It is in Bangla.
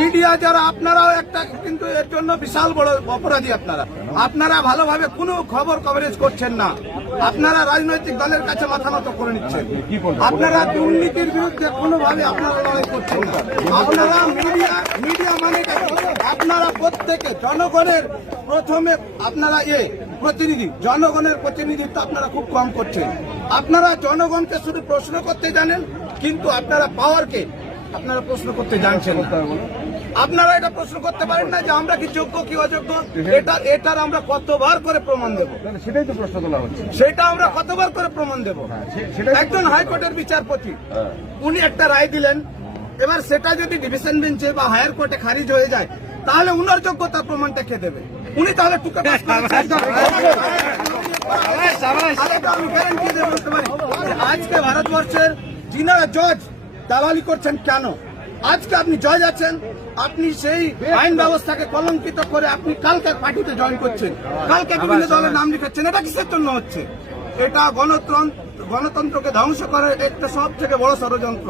মিডিয়া যারা, আপনারাও একটা কিন্তু এর জন্য বিশাল বড় অপরাধী আপনারা। আপনারা ভালোভাবে কোনো খবর কভারেজ করছেন না। আপনারা রাজনৈতিক দলের কাছে মাথা নত করে নিচ্ছেন। আপনারা দুর্নীতির বিরুদ্ধে কোনোভাবে আপনারা লড়াই করছেন না। আপনারা মিডিয়া মিডিয়া মানে আপনারা প্রত্যেকে জনগণের প্রথমে আপনারা এ প্রতিনিধি, জনগণের প্রতিনিধিত্ব আপনারা খুব কম করছেন। আপনারা জনগণকে শুধু প্রশ্ন করতে জানেন, কিন্তু আপনারা পাওয়ারকে আপনারা প্রশ্ন করতে জানছেন আপনারা এটা প্রশ্ন করতে পারেন না যে আমরা কি যোগ্য কি অযোগ্য? এটা এটার আমরা কতবার করে প্রমাণ দেব? সেটাই তো প্রশ্ন তোলা হচ্ছে। সেটা আমরা কতবার করে প্রমাণ দেব? সে- একজন হাইকোর্টের বিচারপতি হ্যাঁ। উনি একটা রায় দিলেন এবার সেটা যদি ডিভিশন বেঞ্চে বা হায়ার কোর্টে খারিজ হয়ে যায় তাহলে উনার যোগ্যতার প্রমাণটা কে দেবে? উনি তাহলে টুকে আজকে ভারতবর্ষের যিনারা জজ দালালি করছেন কেন? আজকে আপনি জয় যাচ্ছেন আপনি সেই আইন ব্যবস্থাকে কলঙ্কিত করে আপনি কালকে পার্টিতে জয়েন করছেন। কালকে বিভিন্ন দলের নাম লিখেছেন। এটা কিসের জন্য হচ্ছে? এটা গণতন্ত্র গণতন্ত্রকে ধ্বংস করার একটা সব থেকে বড় ষড়যন্ত্র।